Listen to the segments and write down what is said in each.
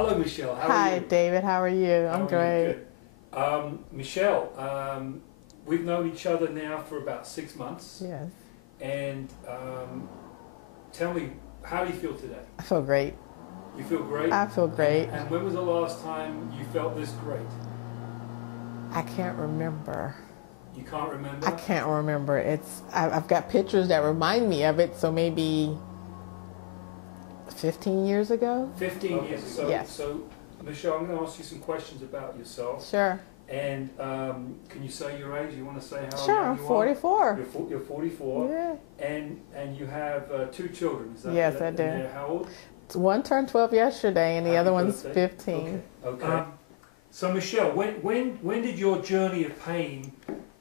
Hello, Michelle. How are Hi, you? David. How are you? I'm great. Good. Michelle, we've known each other now for about 6 months. Yes. And tell me, how do you feel today? I feel great. You feel great? I feel great. And when was the last time you felt this great? I can't remember. You can't remember? I can't remember. I've got pictures that remind me of it, so maybe 15 years ago? 15 years ago. Yes. So, Michelle, I'm going to ask you some questions about yourself. Sure. And can you say your age? You want to say how sure, young I'm you 44. Are? You're 44. Yeah. And you have 2 children, is that Yes, that, I do. And how old? One turned 12 yesterday, and the other one's birthday. 15. Okay. So, Michelle, when did your journey of pain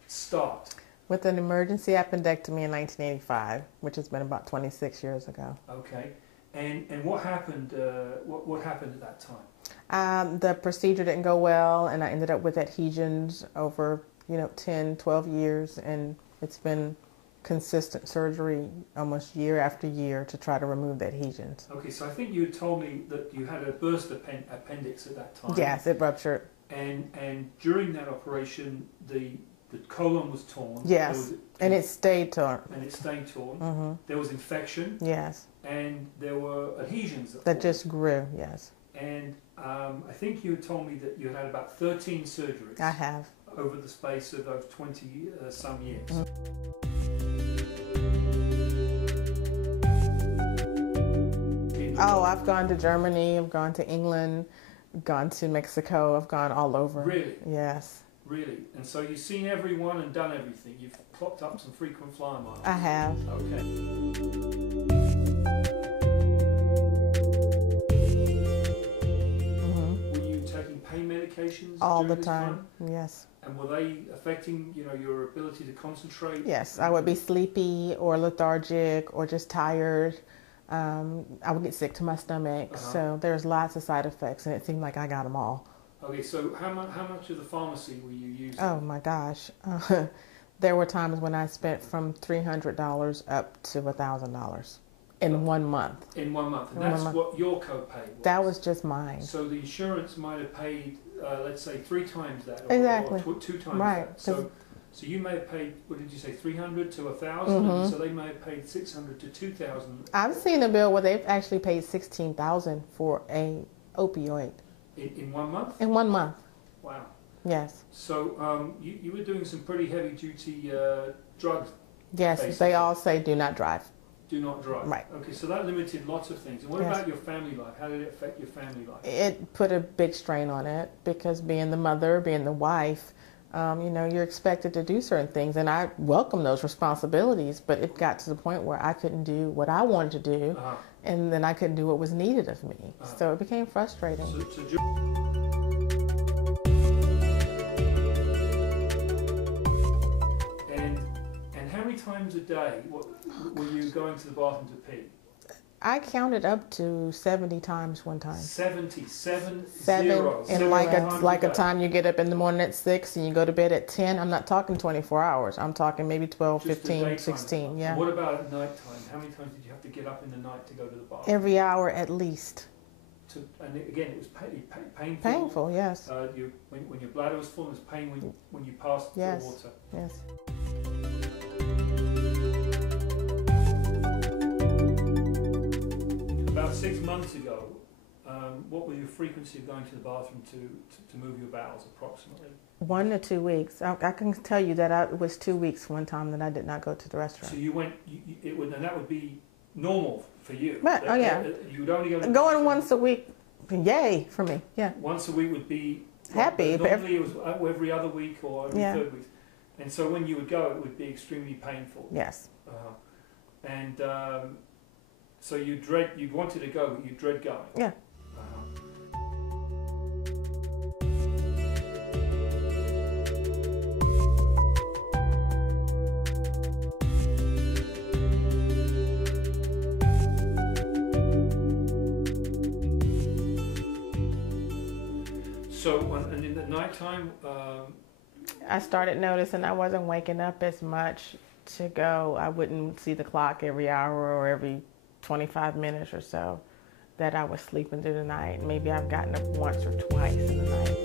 start? With an emergency appendectomy in 1985, which has been about 26 years ago. Okay. And what happened? What happened at that time? The procedure didn't go well, and I ended up with adhesions over 10, 12 years, and it's been consistent surgery almost year after year to try to remove the adhesions. Okay, so I think you told me that you had a burst appendix at that time. Yes, it ruptured. And during that operation, the colon was torn. Yes, and it stayed torn. And it stayed torn. Mm-hmm. There was infection. Yes. And there were adhesions that just grew. Yes. And I think you told me that you had about 13 surgeries. I have. Over the space of 20 some years. Mm-hmm. Oh, I've gone to Germany, I've gone to England, gone to Mexico, I've gone all over. Really? Yes. Really? And so you've seen everyone and done everything. You've clocked up some frequent flyer miles. I have. Okay. Mm-hmm. Were you taking pain medications all during the time? Yes. And were they affecting, your ability to concentrate? Yes, I would be sleepy or lethargic or just tired. I would get sick to my stomach. So there's lots of side effects, and it seemed like I got them all. Okay, so how much of the pharmacy were you using? Oh my gosh. There were times when I spent from $300 up to $1,000 in 1 month. In 1 month, and that's what your copay was? That was just mine. So the insurance might have paid, let's say, 3 times that, or, exactly. or 2 times right. that. So you may have paid, what did you say, 300 to 1,000, mm-hmm. so they may have paid 600 to 2,000. I've seen a bill where they've actually paid $16,000 for a opioid. In 1 month? In 1 month. Wow. Yes. So you were doing some pretty heavy duty drugs. Yes, basically. They all say do not drive. Do not drive. Right. Okay, so that limited lots of things. And what about your family life? How did it affect your family life? It put a big strain on it because being the mother, being the wife, you're expected to do certain things, and I welcome those responsibilities, but it got to the point where I couldn't do what I wanted to do, and then I couldn't do what was needed of me. So it became frustrating. And how many times a day were you going to the bathroom to pee? I counted up to 70 times one time. 77 and like a time you get up in the morning at 6 and you go to bed at 10. I'm not talking 24 hours. I'm talking maybe 12, just 15, 16. Yeah. What about at night time? How many times did you have to get up in the night to go to the bathroom? Every hour at least. And again, it was painful. Painful, yes. When your bladder was full, it was pain when you passed the water. Yes. About 6 months ago, what was your frequency of going to the bathroom to move your bowels approximately? 1 to 2 weeks. I can tell you that it was 2 weeks one time that I did not go to the restroom. So you went, and that would be normal for you. Right. Oh yeah. You would only go to the going once a week. Yay for me. Yeah. Once a week would be happy. Normally it was every other week or every third week, and so when you would go, it would be extremely painful. Yes. And so you wanted to go, but you dread going. Yeah. So, and in the nighttime, I started noticing I wasn't waking up as much to go. I wouldn't see the clock every hour or every 25 minutes or so. that I was sleeping through the night. Maybe I've gotten up once or twice in the night.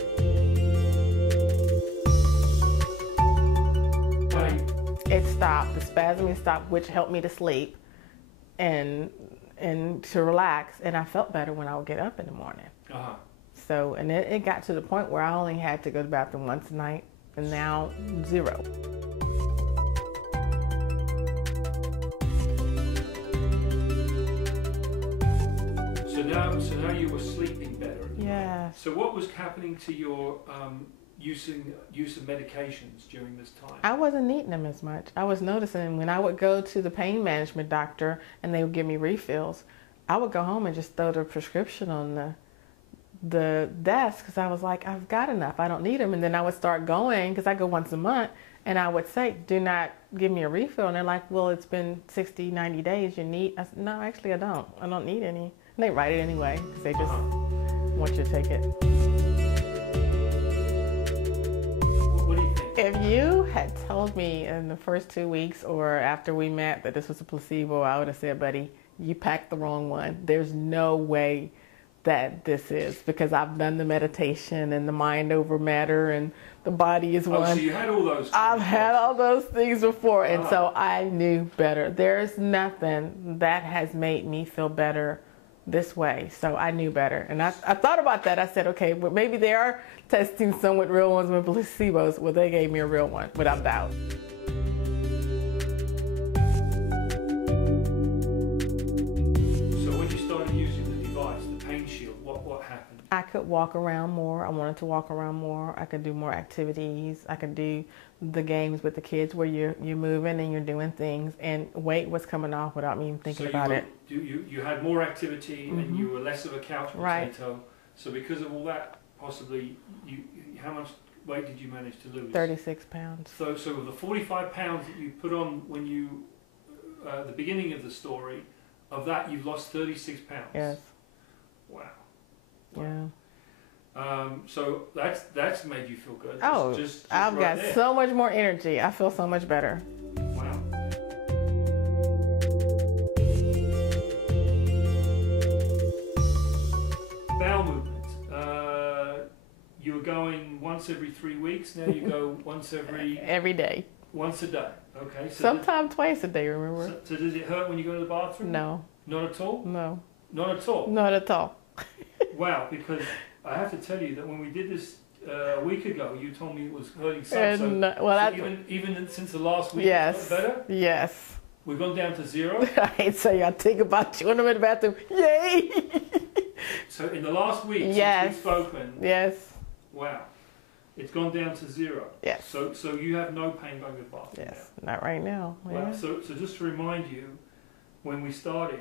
It stopped. The spasming stopped, which helped me to sleep and to relax. And I felt better when I would get up in the morning. So, and it got to the point where I only had to go to the bathroom once a night, and now 0. So now you were sleeping better. Yeah. So what was happening to your use of medications during this time? I wasn't needing them as much. I was noticing when I would go to the pain management doctor and they would give me refills, I would go home and just throw the prescription on the desk because I was like, I've got enough. I don't need them. And then I would start going because I go once a month and I would say, do not give me a refill. And they're like, well, it's been 60, 90 days. You need? I said, no, actually, I don't. I don't need any. And they write it anyway because they just want you to take it. What do you think? If you had told me in the first 2 weeks or after we met that this was a placebo, I would have said, buddy, you packed the wrong one. There's no way that this is, because I've done the meditation and the mind over matter and the body is one. So you had all those. I've had all those things before, and so I knew better. There's nothing that has made me feel better this way, so I knew better. And I thought about that. I said, okay, but maybe they are testing some with real ones with placebos. Well, they gave me a real one, without doubt. So when you started using the device, the PainShield, what happened? I could walk around more. I wanted to walk around more. I could do more activities. I could do the games with the kids where you're moving and you're doing things, and weight was coming off without me even thinking about it. You had more activity and you were less of a couch potato. Right. So because of all that, possibly, how much weight did you manage to lose? 36 pounds. So the 45 pounds that you put on when you, the beginning of the story, of that you've lost 36 pounds. Yes. Wow. Yeah. So that's made you feel good. Just I've right got there. so much more energy. I feel so much better. Wow. Bowel movement. You were going once every 3 weeks. Now you go once every day. Once a day. Okay. So sometimes twice a day. Remember? So does it hurt when you go to the bathroom? No. Not at all. No. Not at all. Not at all. Wow, because I have to tell you that when we did this a week ago, you told me it was hurting some. So even since the last week, it's better? Yes. We've gone down to 0? I hate saying I think about you when I'm in the bathroom. Yay! So in the last week since we've spoken, wow, it's gone down to 0. Yes. So you have no pain going to the bathroom. Yes, not right now. Wow. So just to remind you, when we started,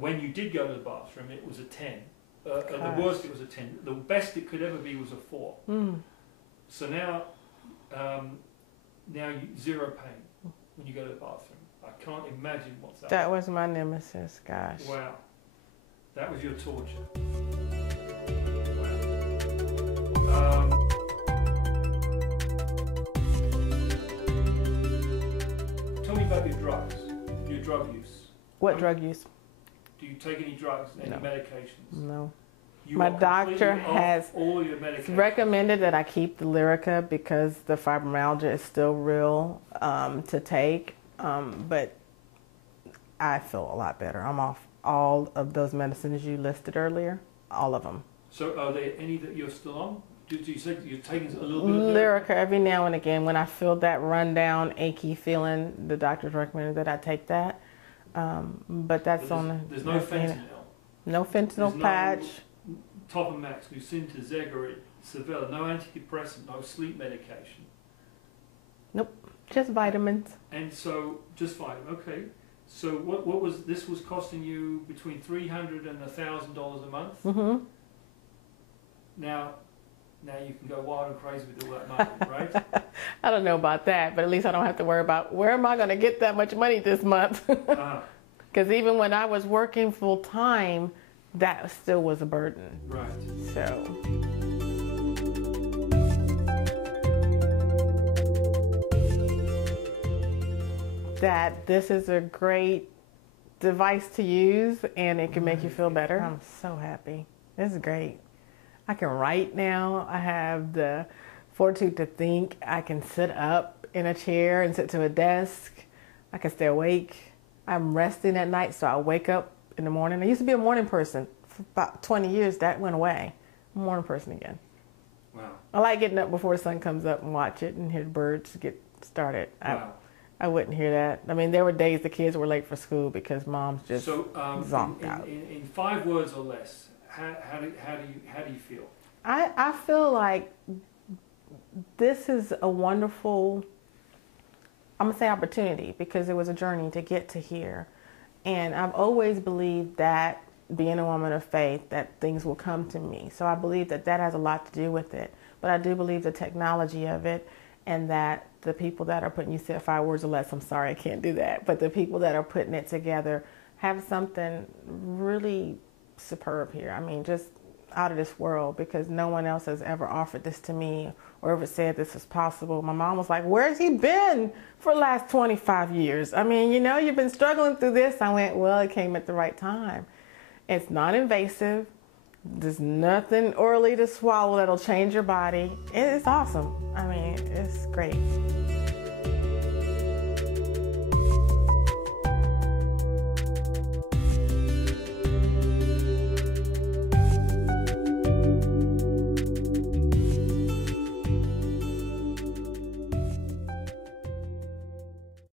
when you did go to the bathroom, it was a 10. The worst it was a 10. The best it could ever be was a 4. So now, now 0 pain when you go to the bathroom. I can't imagine what's that. That was my nemesis, gosh. Wow, that was your torture. Wow. Tell me about your drugs, your drug use. What drug use? Do you take any drugs, any medications? No. You My doctor has all your medications. recommended that I keep the Lyrica because the fibromyalgia is still real to take, but I feel a lot better. I'm off all of those medicines you listed earlier, all of them. So are there any that you're still on? Do you say you're taking a little bit of Lyrica every now and again. When I feel that rundown, achy feeling, the doctor's recommended that I take that. But that's there's no fentanyl. No fentanyl patch. No Topamax, Nucinta, Zegarit, Sevilla, no antidepressant, no sleep medication. Nope, just vitamins. And so, just vitamin. Okay. So what was this was costing you between $300 and $1,000 a month? Mm-hmm. Now you can go wild and crazy with all that money, right? I don't know about that, but at least I don't have to worry about where am I going to get that much money this month. Because even when I was working full time, that still was a burden. Right. So. That this is a great device to use, and it can make you feel better. I'm so happy. This is great. I can write now. I have the fortitude to think. I can sit up in a chair and sit to a desk. I can stay awake. I'm resting at night, so I wake up in the morning. I used to be a morning person. For about 20 years, that went away. I'm a morning person again. Wow. I like getting up before the sun comes up and watch it and hear the birds get started. Wow. I wouldn't hear that. I mean, there were days the kids were late for school because mom's just zonked out. In 5 words or less, how do you feel? I feel like this is a wonderful, I'm gonna say opportunity, because it was a journey to get to here. And I've always believed that, being a woman of faith, that things will come to me. So I believe that that has a lot to do with it. But I do believe the technology of it, and that the people that are putting, you said 5 words or less, I'm sorry, I can't do that. But the people that are putting it together have something really superb here. I mean, just out of this world, because no one else has ever offered this to me or ever said this is possible. My mom was like, where's he been for the last 25 years? I mean, you know, you've been struggling through this. I went, well, it came at the right time. It's non-invasive. There's nothing orally to swallow that'll change your body. It's awesome. I mean, it's great.